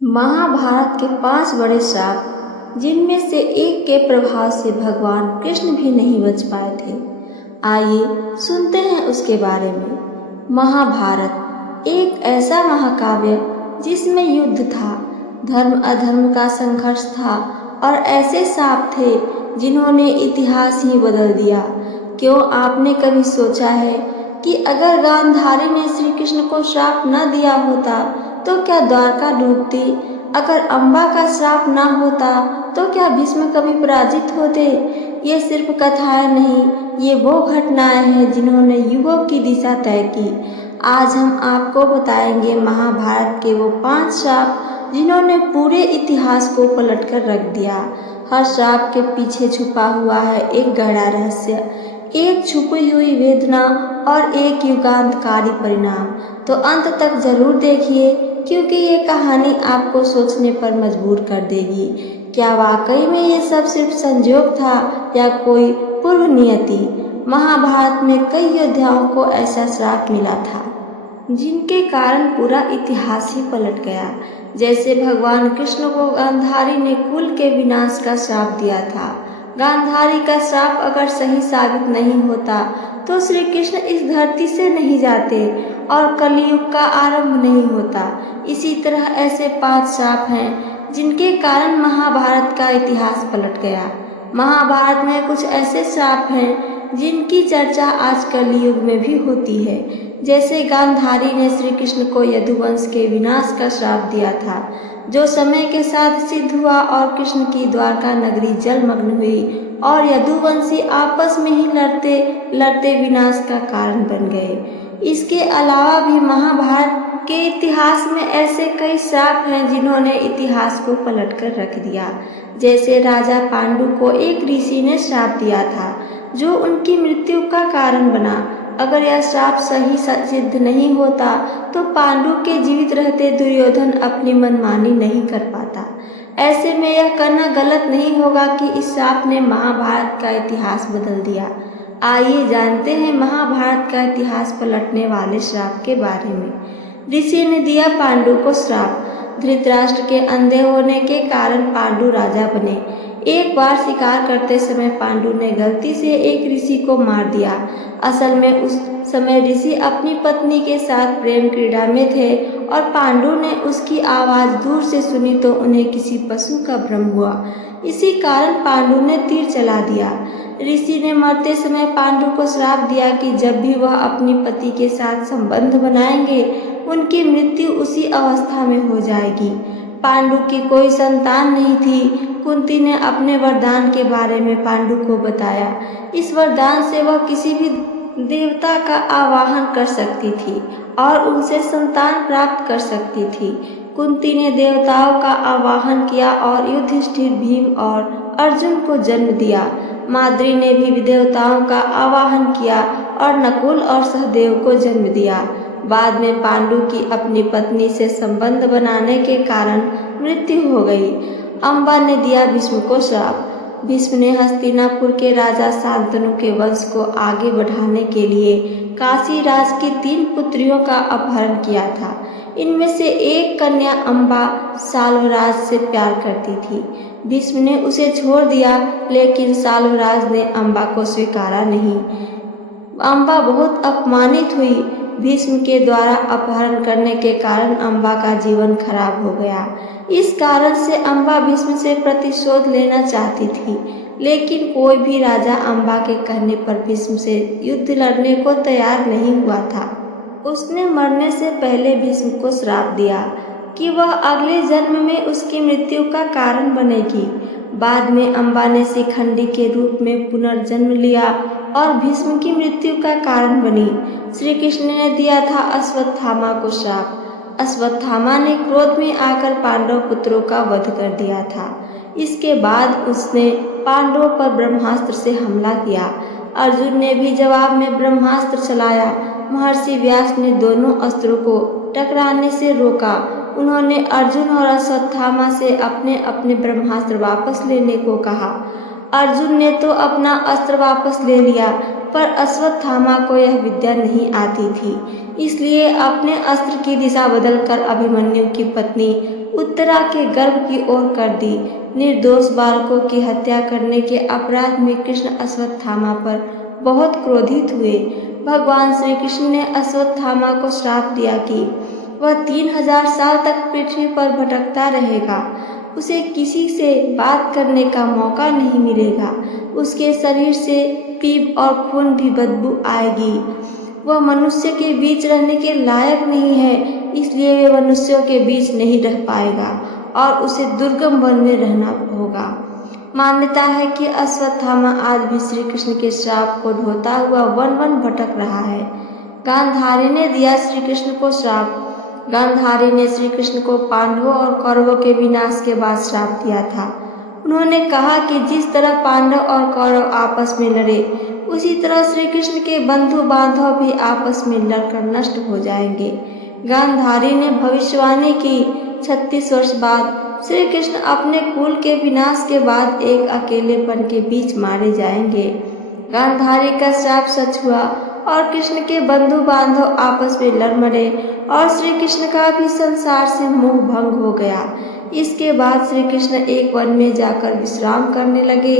महाभारत के 5 बड़े श्राप, जिनमें से एक के प्रभाव से भगवान कृष्ण भी नहीं बच पाए थे। आइए सुनते हैं उसके बारे में। महाभारत एक ऐसा महाकाव्य जिसमें युद्ध था, धर्म अधर्म का संघर्ष था और ऐसे श्राप थे जिन्होंने इतिहास ही बदल दिया। क्यों आपने कभी सोचा है कि अगर गांधारी ने श्री कृष्ण को श्राप न दिया होता तो क्या द्वारका डूबती? अगर अम्बा का श्राप न होता तो क्या भीष्म कभी पराजित होते? ये सिर्फ कथाएं नहीं, ये वो घटनाएं हैं जिन्होंने युगों की दिशा तय की। आज हम आपको बताएंगे महाभारत के वो 5 श्राप जिन्होंने पूरे इतिहास को पलटकर रख दिया। हर श्राप के पीछे छुपा हुआ है एक गहरा रहस्य, एक छुपी हुई वेदना और एक युगांतकारी परिणाम। तो अंत तक जरूर देखिए, क्योंकि ये कहानी आपको सोचने पर मजबूर कर देगी। क्या वाकई में ये सब सिर्फ संयोग था या कोई पूर्व नियति? महाभारत में कई योद्धाओं को ऐसा श्राप मिला था जिनके कारण पूरा इतिहास ही पलट गया। जैसे भगवान कृष्ण को गांधारी ने कुल के विनाश का श्राप दिया था। गांधारी का श्राप अगर सही साबित नहीं होता तो श्री कृष्ण इस धरती से नहीं जाते और कलयुग का आरंभ नहीं होता। इसी तरह ऐसे 5 श्राप हैं जिनके कारण महाभारत का इतिहास पलट गया। महाभारत में कुछ ऐसे श्राप हैं जिनकी चर्चा आज कलयुग में भी होती है। जैसे गांधारी ने श्री कृष्ण को यदुवंश के विनाश का श्राप दिया था, जो समय के साथ सिद्ध हुआ और कृष्ण की द्वारका नगरी जलमग्न हुई और यदुवंशी आपस में ही लड़ते लड़ते विनाश का कारण बन गए। इसके अलावा भी महाभारत के इतिहास में ऐसे कई श्राप हैं जिन्होंने इतिहास को पलटकर रख दिया। जैसे राजा पांडु को एक ऋषि ने श्राप दिया था जो उनकी मृत्यु का कारण बना। अगर यह श्राप सही सिद्ध नहीं होता तो पांडु के जीवित रहते दुर्योधन अपनी मनमानी नहीं कर पाता। ऐसे में यह करना गलत नहीं होगा कि इस श्राप ने महाभारत का इतिहास बदल दिया। आइए जानते हैं महाभारत का इतिहास पलटने वाले श्राप के बारे में। ऋषि ने दिया पांडु को श्राप। धृतराष्ट्र के अंधे होने के कारण पांडु राजा बने। एक बार शिकार करते समय पांडु ने गलती से एक ऋषि को मार दिया। असल में उस समय ऋषि अपनी पत्नी के साथ प्रेम क्रीड़ा में थे और पांडु ने उसकी आवाज़ दूर से सुनी तो उन्हें किसी पशु का भ्रम हुआ। इसी कारण पांडु ने तीर चला दिया। ऋषि ने मरते समय पांडु को श्राप दिया कि जब भी वह अपनी पति के साथ संबंध बनाएंगे उनकी मृत्यु उसी अवस्था में हो जाएगी। पांडु की कोई संतान नहीं थी। कुंती ने अपने वरदान के बारे में पांडु को बताया। इस वरदान से वह किसी भी देवता का आवाहन कर सकती थी और उनसे संतान प्राप्त कर सकती थी। कुंती ने देवताओं का आवाहन किया और युधिष्ठिर, भीम और अर्जुन को जन्म दिया। माद्री ने भी देवताओं का आवाहन किया और नकुल और सहदेव को जन्म दिया। बाद में पांडु की अपनी पत्नी से संबंध बनाने के कारण मृत्यु हो गई। अम्बा ने दिया भीष्म को श्राप। भीष्म ने हस्तिनापुर के राजा शांतनु के वंश को आगे बढ़ाने के लिए काशी राज की 3 पुत्रियों का अपहरण किया था। इनमें से एक कन्या अम्बा साल्वराज से प्यार करती थी। भीष्म ने उसे छोड़ दिया, लेकिन साल्वराज ने अम्बा को स्वीकारा नहीं। अम्बा बहुत अपमानित हुई। भीष्म के द्वारा अपहरण करने के कारण अम्बा का जीवन खराब हो गया। इस कारण से अम्बा भीष्म से प्रतिशोध लेना चाहती थी, लेकिन कोई भी राजा अम्बा के कहने पर भीष्म से युद्ध लड़ने को तैयार नहीं हुआ था। उसने मरने से पहले भीष्म को श्राप दिया कि वह अगले जन्म में उसकी मृत्यु का कारण बनेगी। बाद में अम्बा ने शिखंडी के रूप में पुनर्जन्म लिया और भीष्म की मृत्यु का कारण बनी। श्री कृष्ण ने दिया था अश्वत्थामा को श्राप। अश्वत्थामा ने क्रोध में आकर पांडव पुत्रों का वध कर दिया था। इसके बाद उसने पांडवों पर ब्रह्मास्त्र से हमला किया। अर्जुन ने भी जवाब में ब्रह्मास्त्र चलाया। महर्षि व्यास ने दोनों अस्त्रों को टकराने से रोका। उन्होंने अर्जुन और अश्वत्थामा से अपने अपने ब्रह्मास्त्र वापस लेने को कहा। अर्जुन ने तो अपना अस्त्र वापस ले लिया, पर अश्वत्थामा को यह विद्या नहीं आती थी, इसलिए अपने अस्त्र की दिशा बदलकर अभिमन्यु की पत्नी उत्तरा के गर्भ की ओर कर दी। निर्दोष बालकों की हत्या करने के अपराध में कृष्ण अश्वत्थामा पर बहुत क्रोधित हुए। भगवान श्री कृष्ण ने अश्वत्थामा को श्राप दिया कि वह 3000 साल तक पृथ्वी पर भटकता रहेगा। उसे किसी से बात करने का मौका नहीं मिलेगा। उसके शरीर से पीप और खून भी बदबू आएगी। वह मनुष्य के बीच रहने के लायक नहीं है, इसलिए वह मनुष्यों के बीच नहीं रह पाएगा और उसे दुर्गम वन में रहना होगा। मान्यता है कि अश्वत्थामा आज भी श्री कृष्ण के श्राप को ढोता हुआ वन वन भटक रहा है। गांधारी ने दिया श्री कृष्ण को श्राप। गांधारी ने श्री कृष्ण को पांडवों और कौरवों के विनाश के बाद श्राप दिया था। उन्होंने कहा कि जिस तरह पांडव और कौरव आपस में लड़े, उसी तरह श्री कृष्ण के बंधु बांधव भी आपस में लड़कर नष्ट हो जाएंगे। गांधारी ने भविष्यवाणी की 36 वर्ष बाद श्री कृष्ण अपने कुल के विनाश के बाद एक अकेलेपन के बीच मारे जाएंगे। गांधारी का श्राप सच हुआ और कृष्ण के बंधु बांधव आपस में लड़ मरे और श्री कृष्ण का भी संसार से मोह भंग हो गया। इसके बाद श्री कृष्ण एक वन में जाकर विश्राम करने लगे।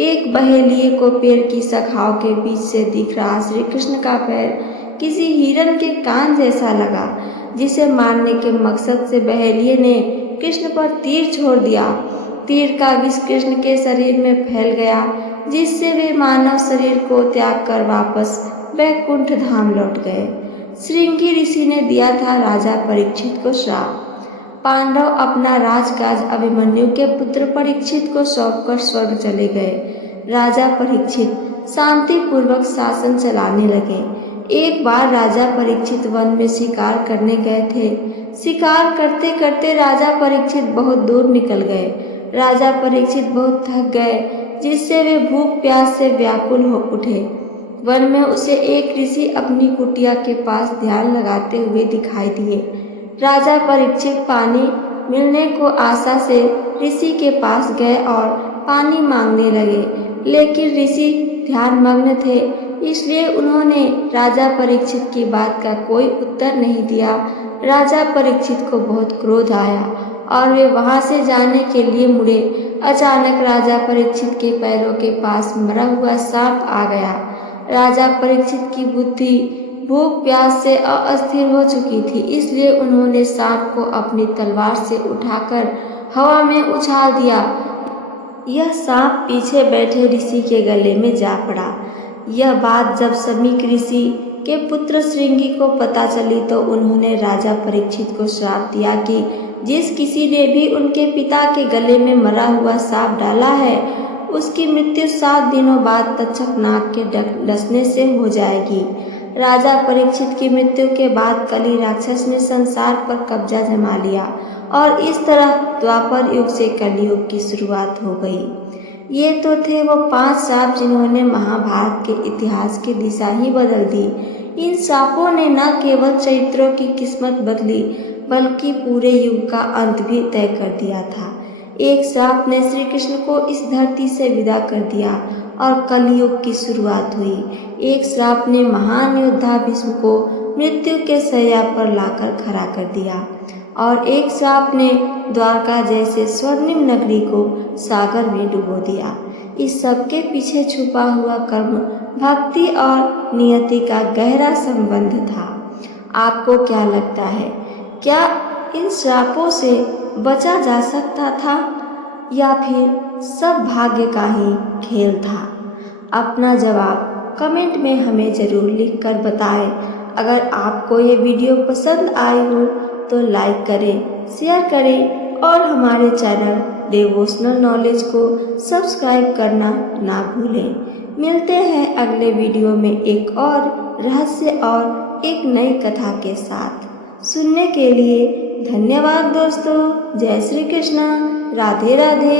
एक बहेलिए को पेड़ की शाखाओं के बीच से दिख रहा श्री कृष्ण का पैर किसी हिरन के कान जैसा लगा, जिसे मारने के मकसद से बहेलिए ने कृष्ण पर तीर छोड़ दिया। तीर का विष कृष्ण के शरीर में फैल गया, जिससे वे मानव शरीर को त्याग कर वापस वैकुंठ धाम लौट गए। श्रृंगी ऋषि ने दिया था राजा परीक्षित को श्राप। पांडव अपना राजकाज अभिमन्यु के पुत्र परीक्षित को सौंपकर स्वर्ग चले गए। राजा परीक्षित शांति पूर्वक शासन चलाने लगे। एक बार राजा परीक्षित वन में शिकार करने गए थे। शिकार करते करते राजा परीक्षित बहुत दूर निकल गए। राजा परीक्षित बहुत थक गए, जिससे वे भूख प्यास से व्याकुल हो उठे। वन में उसे एक ऋषि अपनी कुटिया के पास ध्यान लगाते हुए दिखाई दिए। राजा परीक्षित पानी मिलने को आशा से ऋषि के पास गए और पानी मांगने लगे, लेकिन ऋषि ध्यान मग्न थे, इसलिए उन्होंने राजा परीक्षित की बात का कोई उत्तर नहीं दिया। राजा परीक्षित को बहुत क्रोध आया और वे वहां से जाने के लिए मुड़े। अचानक राजा परीक्षित के पैरों के पास मरा हुआ सांप आ गया। राजा परीक्षित की बुद्धि भूख प्यास से अस्थिर हो चुकी थी, इसलिए उन्होंने सांप को अपनी तलवार से उठाकर हवा में उछाल दिया। यह सांप पीछे बैठे ऋषि के गले में जा पड़ा। यह बात जब समीक ऋषि के पुत्र श्रृंगी को पता चली तो उन्होंने राजा परीक्षित को श्राप दिया कि जिस किसी ने भी उनके पिता के गले में मरा हुआ सांप डाला है, उसकी मृत्यु 7 दिनों बाद तक्षक नाग के डसने से हो जाएगी। राजा परीक्षित की मृत्यु के बाद कली राक्षस ने संसार पर कब्जा जमा लिया और इस तरह द्वापर युग से कलयुग की शुरुआत हो गई। ये तो थे वो 5 श्राप जिन्होंने महाभारत के इतिहास की दिशा ही बदल दी। इन श्रापों ने न केवल चरित्रों की किस्मत बदली, बल्कि पूरे युग का अंत भी तय कर दिया था। एक श्राप ने श्री कृष्ण को इस धरती से विदा कर दिया और कलयुग की शुरुआत हुई। एक श्राप ने महान योद्धा भीष्म को मृत्यु के शैया पर लाकर खड़ा कर दिया और एक श्राप ने द्वारका जैसे स्वर्णिम नगरी को सागर में डुबो दिया। इस सब के पीछे छुपा हुआ कर्म, भक्ति और नियति का गहरा संबंध था। आपको क्या लगता है, क्या इन श्रापों से बचा जा सकता था या फिर सब भाग्य का ही खेल था? अपना जवाब कमेंट में हमें ज़रूर लिख कर बताएं। अगर आपको ये वीडियो पसंद आई हो तो लाइक करें, शेयर करें और हमारे चैनल डिवोशनल नॉलेज को सब्सक्राइब करना ना भूलें। मिलते हैं अगले वीडियो में एक और रहस्य और एक नई कथा के साथ। सुनने के लिए धन्यवाद दोस्तों। जय श्री कृष्ण। राधे राधे।